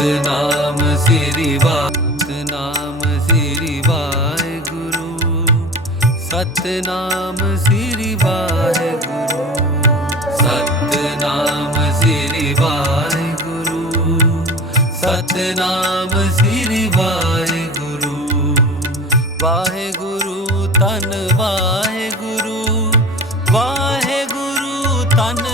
ਸਤਨਾਮ ਸ੍ਰੀ ਵਾਹਿਗੁਰੂ ਸ੍ਰੀ ਵਾਹਿਗੁਰੂ ਸਤਨਾਮ ਸ੍ਰੀ ਵਾਹਿਗੁਰੂ ਸਤਨਾਮ ਸ੍ਰੀ ਵਾਹਿਗੁਰੂ ਸਤਨਾਮ ਸ੍ਰੀ ਵਾਹਿਗੁਰੂ। ਵਾਹਿਗੁਰੂ ਤਨ ਵਾਹਿਗੁਰੂ ਵਾਹਿਗੁਰੂ ਤਨ